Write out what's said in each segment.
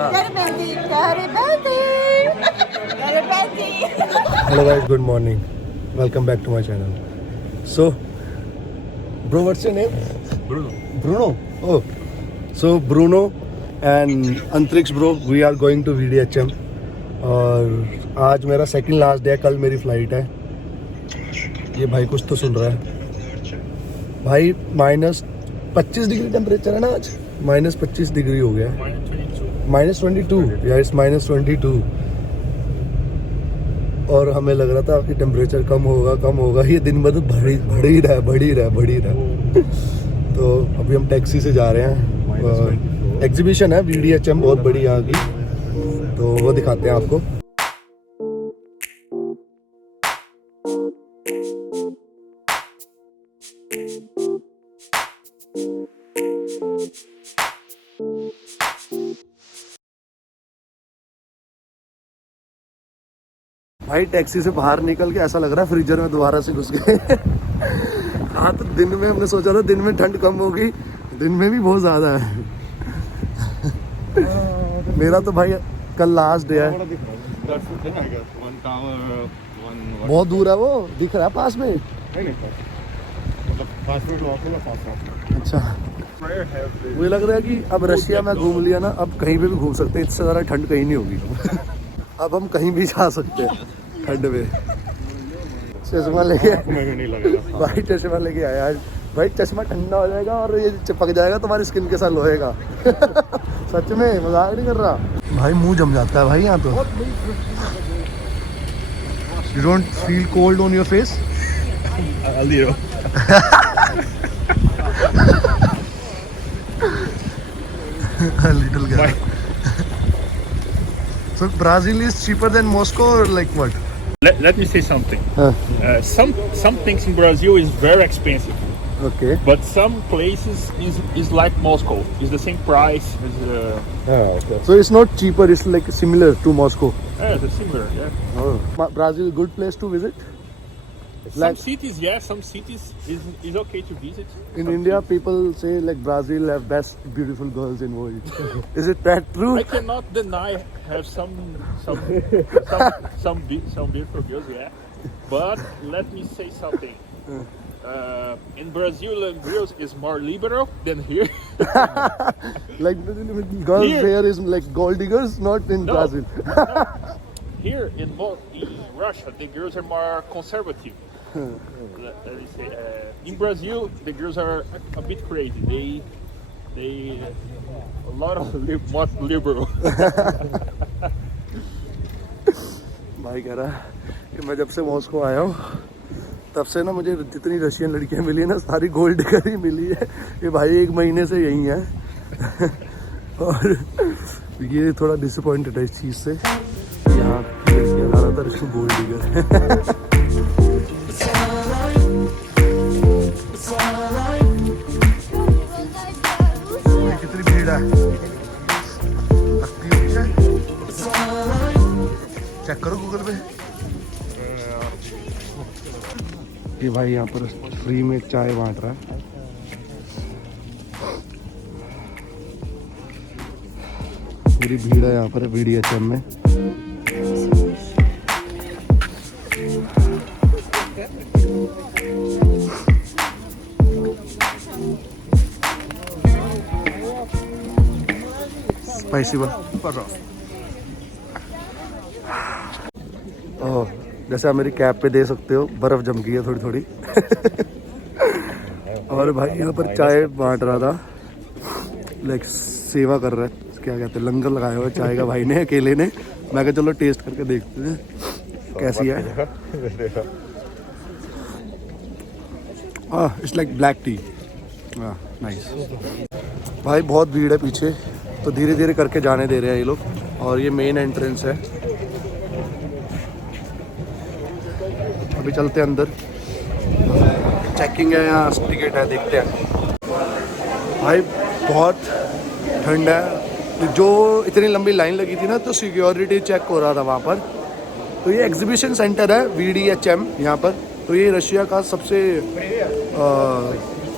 Hello guys, good morning. Welcome back to my channel. So, bro, what's your name? Bruno. Bruno. Oh, so Bruno and Antrix bro, we are going to VDHM. और आज मेरा second last day है, कल मेरी flight है. ये भाई कुछ तो सुन रहा है भाई. -25 डिग्री टेम्परेचर है ना आज. -25 डिग्री हो गया. -22 या इट्स -22. और हमें लग रहा था कि टेम्परेचर कम होगा. ये दिन भर बढ़ ही रहा. तो अभी हम टैक्सी से जा रहे हैं. एग्जीबिशन है VDHM बहुत बड़ी यहाँ की, तो वो दिखाते हैं आपको. भाई टैक्सी से बाहर निकल के ऐसा लग रहा है फ्रीजर में दोबारा से घुस गए. हाँ, तो दिन में हमने सोचा था दिन में ठंड कम होगी, दिन में भी बहुत ज़्यादा है. मेरा तो भाई कल लास्ट डे है. बहुत दूर है वो, दिख रहा है पास में. अच्छा, मुझे लग रहा है कि अब रशिया में घूम लिया ना, अब कहीं पे भी घूम सकते हैं. इससे ज़्यादा ठंड कहीं नहीं होगी. अब हम कहीं भी जा सकते हैं ठंड में. चश्मा लेके भाई, चश्मा लेके आया आज. भाई चश्मा ठंडा हो जाएगा और ये चिपक जाएगा तुम्हारी स्किन के साथ, लोहेगा. सच में, मजाक नहीं कर रहा भाई. मुंह जम जाता है भाई यहाँ तो. You don't feel cold on your face? Little guy. So Brazil is cheaper than Moscow, or like what? Let me say something. Some things in Brazil is very expensive, Okay. but some places is like Moscow. It's the same price as Okay. So it's not cheaper. It's like similar to Moscow. it's similar. Yeah. Oh. Brazil, good place to visit. Some cities, yeah. Some cities is okay to visit. In Some India, cities. people say like Brazil have best beautiful girls in world. Is it that true? I cannot deny have some beautiful girls, yeah. But let me say something. In Brazil, girls is more liberal than here. Like girls here is like gold diggers, not in No. Brazil. Here in Russia, the girls are more conservative. Let me say, in Brazil, the girls are a bit crazy. They a lot of more liberal. भाई कह रहा है कि मैं जब से Moscow आया हूँ तब से ना मुझे जितनी रशियन लड़कियाँ मिली है ना, सारी गोल्ड डिगर ही मिली है. ये भाई 1 महीने से यही है. और ये थोड़ा डिसअपॉइंटेड है इस चीज़ से. यहाँ लड़कियाँ ज़्यादातर गोल्ड डिगर है. कितनी भीड़ है, लगती है. चेक करो गूगल पे. ये भाई यहाँ पर फ्री में चाय बांट रहा है. पूरी भीड़ है यहाँ पर VDHM में. Спасибо. ओह, जैसे आप मेरी कैप पे दे सकते हो, बर्फ जम गई है थोड़ी थोड़ी. और भाई यहाँ पर चाय बांट रहा था, लाइक सेवा कर रहा है. क्या कहते हैं, लंगर लगाया हुआ चाय का भाई ने, अकेले ने. मैं कहा चलो टेस्ट करके देखते हैं कैसी है. It's like black T. Nice. भाई बहुत भीड़ है पीछे, तो धीरे धीरे करके जाने दे रहे हैं ये लोग. और ये मेन एंट्रेंस है. अभी चलते हैं अंदर. चेकिंग है यहाँ, टिकट है, देखते हैं. भाई बहुत ठंड है. जो इतनी लंबी लाइन लगी थी ना, तो सिक्योरिटी चेक हो रहा था वहाँ पर. तो ये एग्जीबिशन सेंटर है VDHM यहाँ पर. तो ये रशिया का सबसे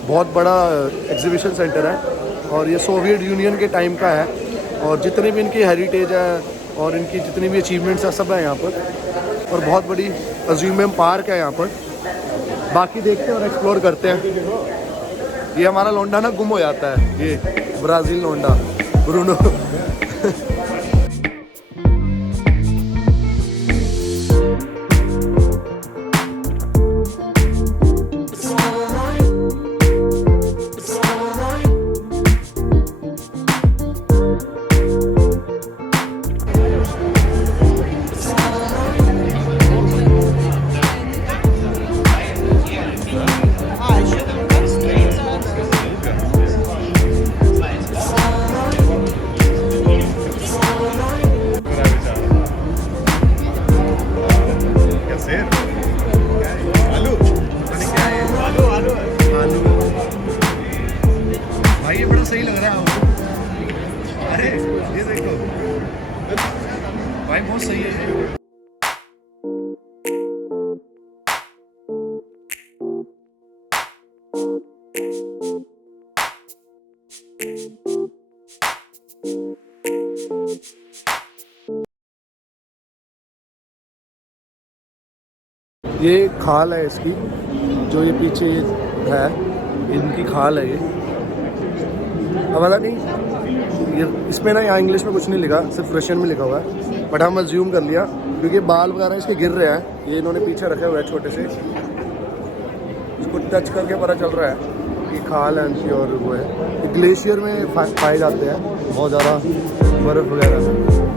बहुत बड़ा एग्जीबिशन सेंटर है. और ये सोवियत यूनियन के टाइम का है. और जितनी भी इनकी हेरिटेज है और इनकी जितनी भी अचीवमेंट्स है सब है यहाँ पर। और बहुत बड़ी अज्यूमियम पार्क है यहाँ पर। बाकी देखते हैं और एक्सप्लोर करते हैं। ये हमारा लौंडा ना गुम हो जाता है, ये ब्राज़ील लौंडा ब्रूनो। भाई ये बड़ा सही लग रहा है आपको। अरे ये देखो भाई, बहुत सही है ये। ये खाल है इसकी, जो ये पीछे ये है, इनकी खाल है ये। अब पता नहीं ये इसमें ना यहाँ इंग्लिश में कुछ नहीं लिखा, सिर्फ रशियन में लिखा हुआ है, बट हम अज्यूम कर लिया क्योंकि बाल वगैरह इसके गिर रहे हैं। ये इन्होंने पीछे रखे हुए हैं छोटे से, इसको टच करके पता चल रहा है कि खाल है इनकी। और वो है ग्लेशियर में पाए जाते हैं बहुत ज़्यादा बर्फ़ वगैरह।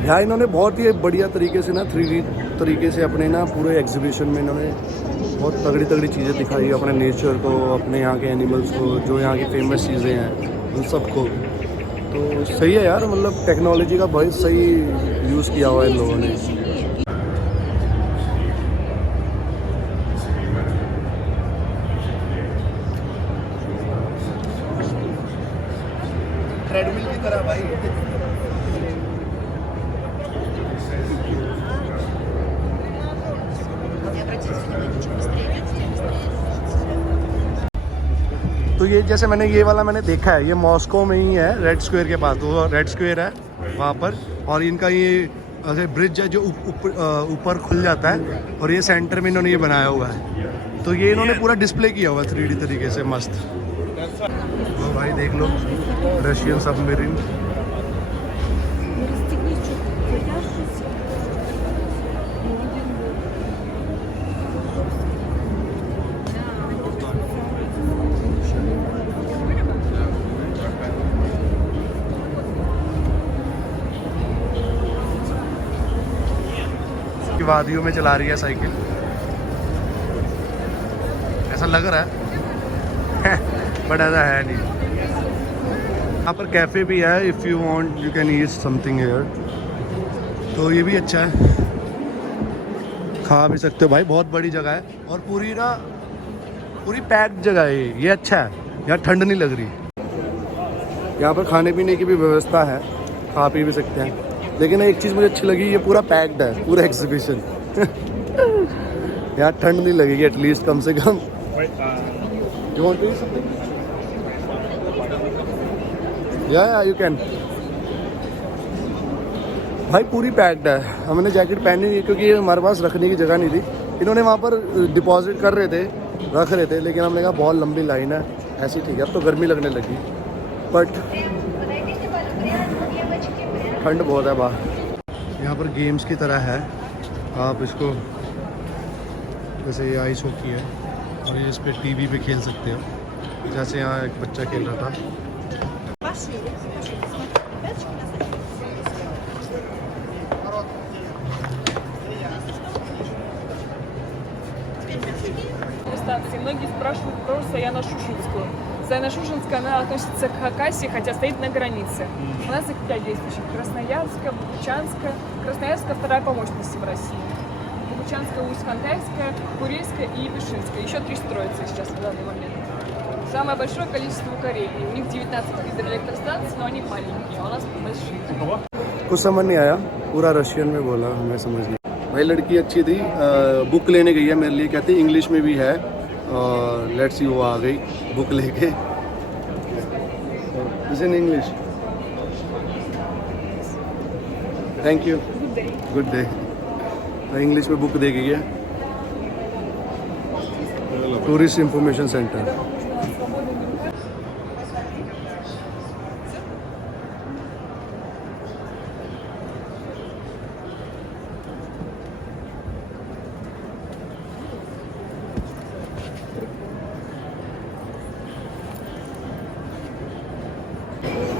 यहाँ इन्होंने बहुत ही बढ़िया तरीके से ना 3D तरीके से अपने ना पूरे एग्जीबिशन में इन्होंने बहुत तगड़ी तगड़ी चीज़ें दिखाई, अपने नेचर को, अपने यहाँ के एनिमल्स को, जो यहाँ की फेमस चीज़ें हैं उन सबको। तो सही है यार, मतलब टेक्नोलॉजी का बहुत सही यूज़ किया हुआ है इन लोगों ने। ट्रेडमिल की तरह भाई। तो ये जैसे मैंने ये वाला मैंने देखा है, ये मॉस्को में ही है, रेड स्क्वायर के पास। तो रेड स्क्वायर है वहाँ पर, और इनका ये ब्रिज है जो ऊपर खुल जाता है, और ये सेंटर में इन्होंने ये बनाया हुआ है। तो ये इन्होंने पूरा डिस्प्ले किया हुआ है 3D तरीके से, मस्त। तो भाई देख लो रशियन सबमरीन। वादियों में चला रही है साइकिल, ऐसा लग रहा है बट ऐसा है नहीं। यहाँ पर कैफ़े भी है, if you want you can eat something here. तो ये भी अच्छा है, खा भी सकते हो भाई। बहुत बड़ी जगह है और पूरी पैक्ड जगह है ये अच्छा है। यहाँ ठंड नहीं लग रही। यहाँ पर खाने पीने की भी व्यवस्था है, खा पी भी सकते हैं। लेकिन एक चीज़ मुझे अच्छी लगी, ये पूरा पैक्ड है, पूरा एग्जीबिशन। यहाँ ठंड नहीं लगेगी एटलीस्ट, कम से कम। Wait, You want to eat something? Yeah, you can. भाई पूरी पैक्ड है। हमने जैकेट पहनी हुई है क्योंकि ये हमारे पास रखने की जगह नहीं थी। इन्होंने वहाँ पर डिपॉजिट कर रहे थे, रख रहे थे, लेकिन हमने कहा बहुत लंबी लाइन है, ऐसी ठीक है। अब तो गर्मी लगने लगी, बट ठंड बहुत है बाहर। यहाँ पर गेम्स की तरह है, आप इसको जैसे ये आइस हॉकी है और ये इस पर टीवी पे खेल सकते हो, जैसे यहाँ एक बच्चा खेल रहा था। Многие спрашивают про Саяно-Шушенскую. Саяно-Шушенская, она относится к Хакасии, хотя стоит на границе. У нас их 5 действующих. Красноярская, Богучанская. Красноярская вторая по мощности в России. Богучанская, Усть-Хантайская, Курильская и Вишинская. Еще 3 строятся сейчас в данный момент. Самое большое количество в Карелии. У них 19 гидроэлектростанций, но они маленькие, а у нас большие. कुछ समझ नहीं आया, पूरा रशियन में बोला, हमें समझ नहीं। भाई लड़की अच्छी थी, बुक लेने गई है मेरे लिए, कहती इंग्लिश में भी है, और लेट्स सी वो आ गई बुक लेके। Is in English. Thank you, good day. English में बुक दे गई है, टूरिस्ट इंफॉर्मेशन सेंटर।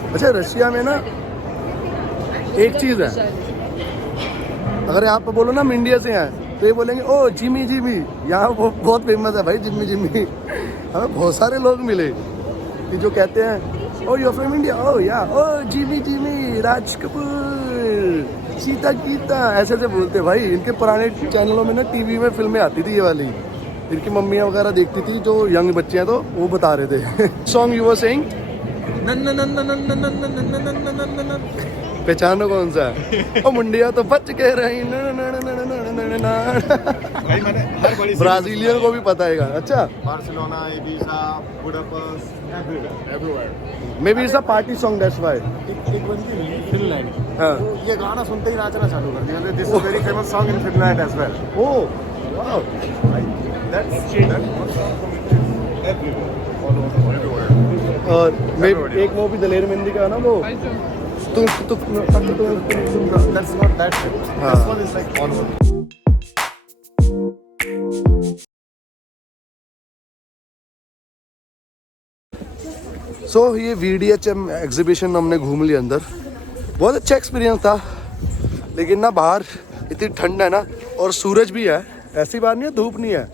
अच्छा, रशिया में ना एक चीज़ है, अगर यहाँ पर बोलो ना हम इंडिया से हैं तो ये बोलेंगे ओ जिमी जिमी। यहाँ वो बहुत फेमस है भाई, जिमी जिमी। हमें बहुत सारे लोग मिले कि जो कहते हैं ओ यू फ्रॉम इंडिया, ओ या ओ जिमी जिमी, राज कपूर, सीता गीता, ऐसे ऐसे बोलते भाई। इनके पुराने चैनलों में ना टीवी में फिल्में आती थी ये वाली, इनकी मम्मियाँ वगैरह देखती थी, जो यंग बच्चे हैं तो वो बता रहे थे। सॉन्ग यू वर सेइंग, पहचानो कौन सा है? ओ मुंडिया तो बच के रही। ब्राजीलियन को भी पता है। अच्छा, Barcelona, Ibiza, Budapest, everywhere. May be it's a party song, that's why. एक बनती है फिनलैंड। हाँ। तो ये गाना सुनते ही नाचना चालू कर दिया। This is very famous song in Finland as well. Oh wow, that's everywhere, all over, everywhere. और मैं एक वो भी दलेर मेहंदी का है ना, वो That's not that famous. This one is like all over. सो ये VDHM एग्जीबिशन हमने घूम लिया अंदर, बहुत अच्छा एक्सपीरियंस था। लेकिन ना बाहर इतनी ठंड है ना, और सूरज भी है, ऐसी बात नहीं है धूप नहीं है,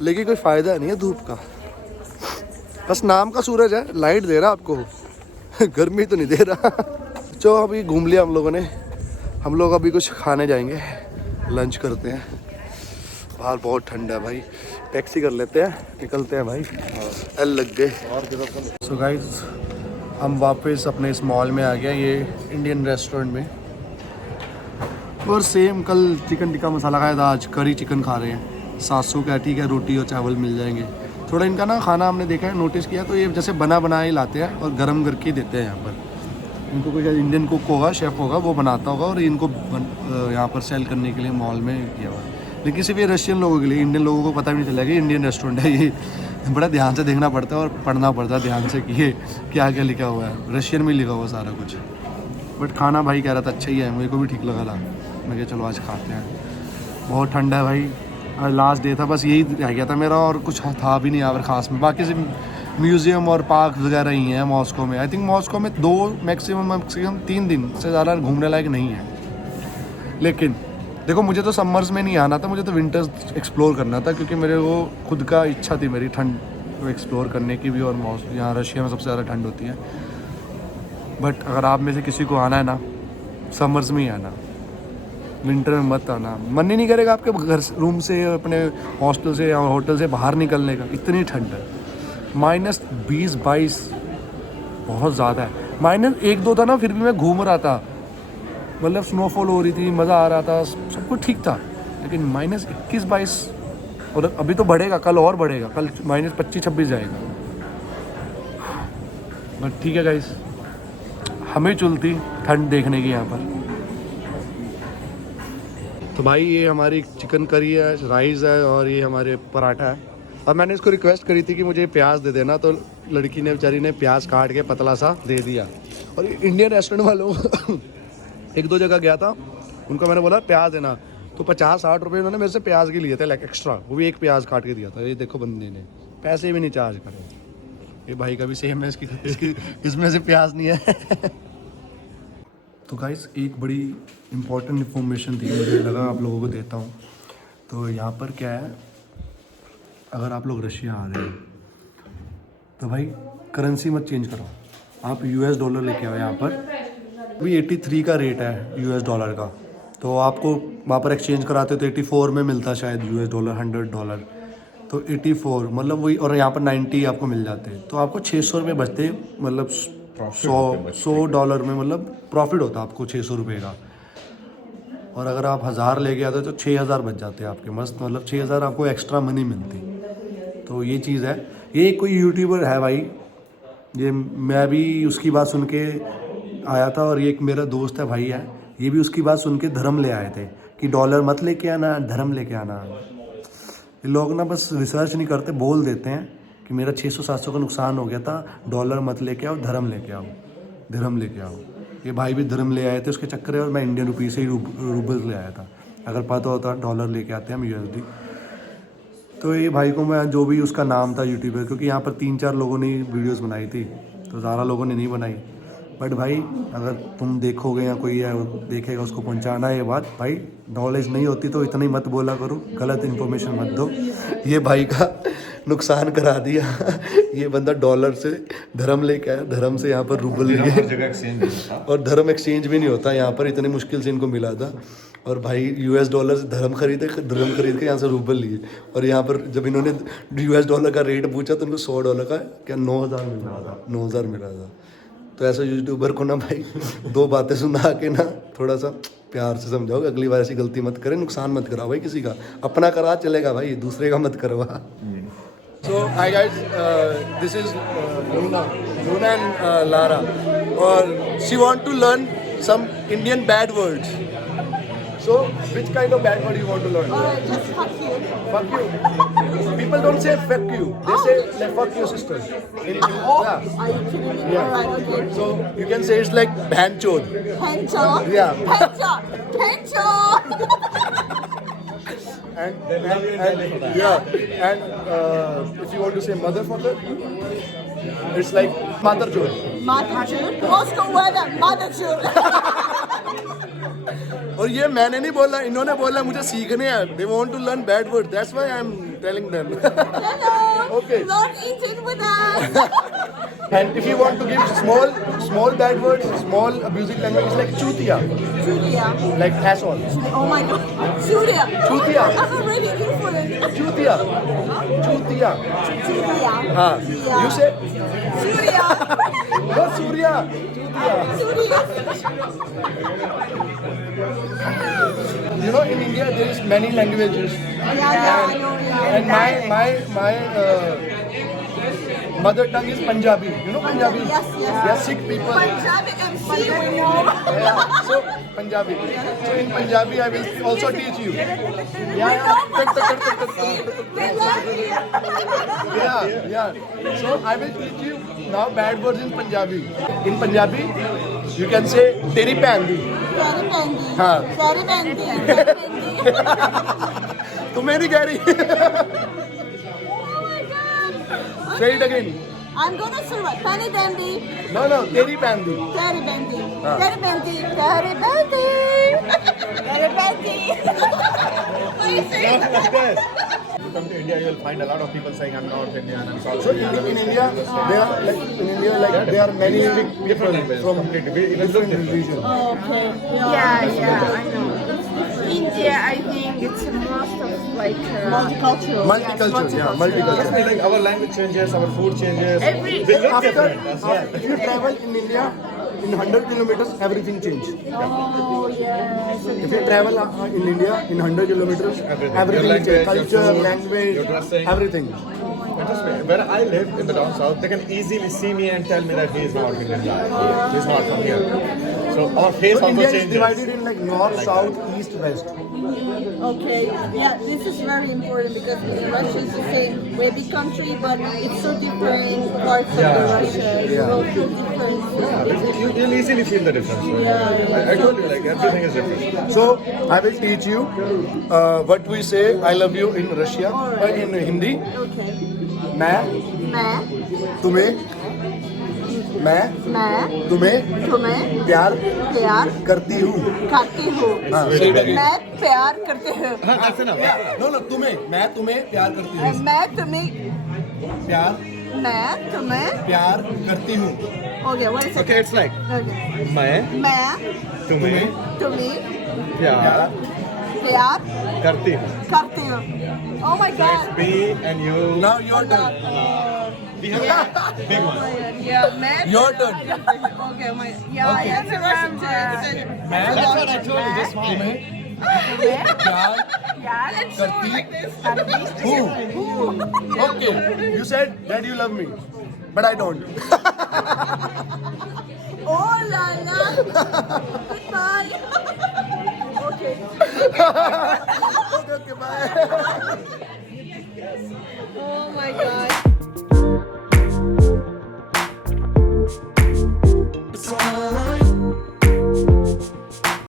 लेकिन कोई फ़ायदा नहीं है धूप का, बस नाम का सूरज है, लाइट दे रहा आपको, गर्मी तो नहीं दे रहा। जो अभी घूम लिया हम लोगों ने, हम लोग अभी कुछ खाने जाएंगे, लंच करते हैं। बाहर बहुत ठंडा है भाई, टैक्सी कर लेते हैं, निकलते हैं भाई, एल लग गए। सो गाइस, हम वापस अपने इस मॉल में आ गया, ये इंडियन रेस्टोरेंट में, और सेम कल चिकन टिक्का मसाला खाया था, आज करी चिकन खा रहे हैं। 700 का ठीक है, रोटी और चावल मिल जाएंगे। थोड़ा इनका ना खाना हमने देखा है, नोटिस किया, तो ये जैसे बना बनाया ही लाते हैं और गर्म करके ही देते हैं यहाँ पर। इनको कोई इंडियन कुक होगा, शेफ़ होगा, वो बनाता होगा और इनको यहाँ पर सेल करने के लिए मॉल में किया हुआ है। लेकिन सिर्फ ये रशियन लोगों के लिए, इंडियन लोगों को पता भी नहीं चलेगा कि इंडियन रेस्टोरेंट है ये। बड़ा ध्यान से देखना पड़ता है और पढ़ना पड़ता है ध्यान से कि ये क्या क्या लिखा हुआ है। रशियन में लिखा हुआ सारा कुछ, बट खाना भाई कह रहा था अच्छा ही है, मेरे को भी ठीक लगा था। मैं कहा चलो आज खाते हैं। बहुत ठंडा है भाई, आज लास्ट डे था, बस यही रह गया था मेरा, और कुछ था भी नहीं यहाँ पर ख़ास में। बाकी सिर्फ म्यूज़ियम और पार्क वगैरह ही हैं मॉस्को में। आई थिंक मॉस्को में 2 मैक्सिमम 3 दिन से ज़्यादा घूमने लायक नहीं है। लेकिन देखो, मुझे तो समर्स में नहीं आना था, मुझे तो विंटर्स एक्सप्लोर करना था, क्योंकि मेरे को खुद का इच्छा थी मेरी ठंड को एक्सप्लोर करने की भी। और यहाँ रशिया में सबसे ज़्यादा ठंड होती है। बट अगर आप में से किसी को आना है ना, समर्स में ही आना, विंटर में मत आना। मन ही नहीं करेगा आपके घर रूम से, अपने हॉस्टल से या होटल से बाहर निकलने का, इतनी ठंड है। -20-22 बहुत ज़्यादा है। -1-2 था ना, फिर भी मैं घूम रहा था, मतलब स्नोफॉल हो रही थी, मज़ा आ रहा था, सब कुछ ठीक था। लेकिन -21-22 और अभी तो बढ़ेगा, कल और बढ़ेगा, कल -25-26 जाएगा। बट ठीक है गाइस, हमें चलती ठंड देखने की यहाँ पर। तो भाई ये हमारी चिकन करी है, राइस है और ये हमारे पराठा है। अब मैंने इसको रिक्वेस्ट करी थी कि मुझे प्याज दे देना, तो लड़की ने बेचारी ने प्याज काट के पतला सा दे दिया। और इंडियन रेस्टोरेंट वालों एक दो जगह गया था, उनको मैंने बोला प्याज देना, तो 50-60 रुपये उन्होंने मेरे से प्याज के लिए थे, लाइक एक्स्ट्रा, वो भी एक प्याज काट के दिया था। ये देखो बंदे ने पैसे भी नहीं चार्ज करे। ये भाई का भी सेम है, इसकी इसमें से प्याज नहीं है। तो गाइस एक बड़ी इम्पोर्टेंट इन्फॉर्मेशन थी, मुझे लगा आप लोगों को देता हूँ। तो यहाँ पर क्या है, अगर आप लोग रशिया आ रहे हैं तो भाई करेंसी मत चेंज करो, आप US डॉलर लेके आओ। यहाँ पर अभी 83 का रेट है US डॉलर का, तो आपको वहाँ पर एक्सचेंज कराते हो तो 84 में मिलता शायद US डॉलर, $100, तो 84 मतलब वही, और यहाँ पर 90 आपको मिल जाते हैं। तो आपको 600 रुपये बचते, मतलब 100 डॉलर में मतलब प्रॉफिट होता है आपको 600 रुपये का। और अगर आप 1000 लेके आते तो 6000 बच जाते हैं आपके, मस्त, मतलब 6000 आपको एक्स्ट्रा मनी मिलती। तो ये चीज़ है। ये कोई यूट्यूबर है भाई, ये मैं भी उसकी बात सुन के आया था, और ये एक मेरा दोस्त है भाई है, ये भी उसकी बात सुन के धर्म ले आए थे कि डॉलर मत लेके आना, धर्म लेके आना। ये लोग ना बस रिसर्च नहीं करते, बोल देते हैं कि मेरा 600-700 का नुकसान हो गया था, डॉलर मत लेके आओ, धर्म लेके आओ, धर्म लेके आओ। ये भाई भी धर्म ले आए थे उसके चक्कर में, और मैं इंडियन रुपी से ही रूबल ले आया था। अगर पता होता डॉलर लेके आते हम USD। तो ये भाई को मैं, जो भी उसका नाम था यूट्यूबर, क्योंकि यहाँ पर 3-4 लोगों ने वीडियोस बनाई थी, तो ज़्यादा लोगों ने नहीं बनाई। बट भाई अगर तुम देखोगे या कोई है देखेगा, उसको पहुँचाना है ये बात। भाई नॉलेज नहीं होती तो इतना ही मत बोला करो, गलत इन्फॉर्मेशन मत दो। ये भाई का नुकसान करा दिया। ये बंदा डॉलर से धर्म लेके आया, धर्म से यहाँ पर रूबल लिए, और धर्म एक्सचेंज भी नहीं होता यहाँ पर, इतनी मुश्किल से इनको मिला था। और भाई US डॉलर से धर्म खरीद के यहाँ से रूबल लिए। और यहाँ पर जब इन्होंने US डॉलर का रेट पूछा तो उनको $100 का क्या 9000 मिल रहा था, 9000 मिल रहा था। तो ऐसा यूट्यूबर को ना भाई 2 बातें सुना के ना थोड़ा सा प्यार से समझाओ, अगली बार ऐसी गलती मत करें, नुकसान मत कराओ भाई किसी का, अपना करा चलेगा भाई, दूसरे का मत करवा। So hi guys, this is Luna and Lara, और she want to learn some Indian bad words. So which kind of bad word you want to learn? Just fuck you. Fuck you. People don't say fuck you. They say like fuck your sister. Oh, are you kidding me? Yeah. Alright, okay. So you can say it's like bhanchod. Pancho. Yeah. Pancho. Pancho. And yeah. And if you want to say motherfucker, it's like motherchod. Motherchur. Moscow weather. Motherchur. और ये मैंने नहीं बोला, इन्होंने बोला मुझे सीखने हैं। They want to learn bad words. That's why I'm telling them. Hello. Okay. Learn Indian with us. And if you want to give small bad words, small abusive language, it's like chutia, Julia. like asshole. Oh my God. Julia. Chutia. I'm already influenced. Chutia. Chutia. Julia. हाँ. Yeah. You say Julia. no Surya. Chutia. Julia. You know, in India there is many languages. Yeah, I know. Yeah. And my mother tongue is Punjabi. You know Punjabi? Yes. Yes, Sikh people. Punjabi MC, we know. Yeah, so Punjabi. So in Punjabi I will also teach you. Yeah. We love you. Yeah. So I will teach you now bad words in Punjabi. In Punjabi, you can say teri bheen di. Very bendy. हाँ. Very bendy. Very bendy. तुम्हें नहीं कह रही. Oh my God. Say it again. I'm gonna survive. Very bendy. No, teri bheen di. Very bendy. हाँ. Very bendy. Very bendy. Very bendy. What do you say? You come to India, you'll find a lot of people saying I'm North Indian, I'm South So Indian. in India, there are many people from different religions. Okay. Yeah, I know. India, I think it's most of like Multicultural. Multicultural, yeah, multicultural. Just like our language changes, our food changes. every We look After, different as well. if you travel in India, in 100 kilometers, everything changes. Oh, yes. If you travel in India, in 100 kilometers, everything Your changes. language, Culture, your food, language, your dressing. everything. And trust me, where I live in the down south, they can easily see me and tell me that he is not Indian guy. He's not from here. So our face So also India is changes. divided in like north, south, east, west. Okay, yeah, this is very important because Russia is the same, we're a big country, but it's so different parts of the Russia. You go through different. You'll easily feel the difference. I told you, like everything is different. So I will teach you what we say I love you in Russia, in Hindi. Okay. मैं तुम्हें प्यार करती हूँ. करती हूँ. हाँ, मैं प्यार करती हूँ. No, मैं तुम्हें प्यार करती हूँ. मैं तुम्हें प्यार करती हूँ. Okay, one second. Okay, it's like Okay. मैं तुम्हें प्यार प्यार करती हूँ. करती हूँ. Oh my God. Me and you. Now your turn. We have big one. Yeah, मैं. Your turn. Okay, my. Yeah, I have to remember. That's what I told you just now. प्यार करती हूँ. Okay, you said that you love me, but I don't. Oh la la. Goodbye. Okay. Okay, bye.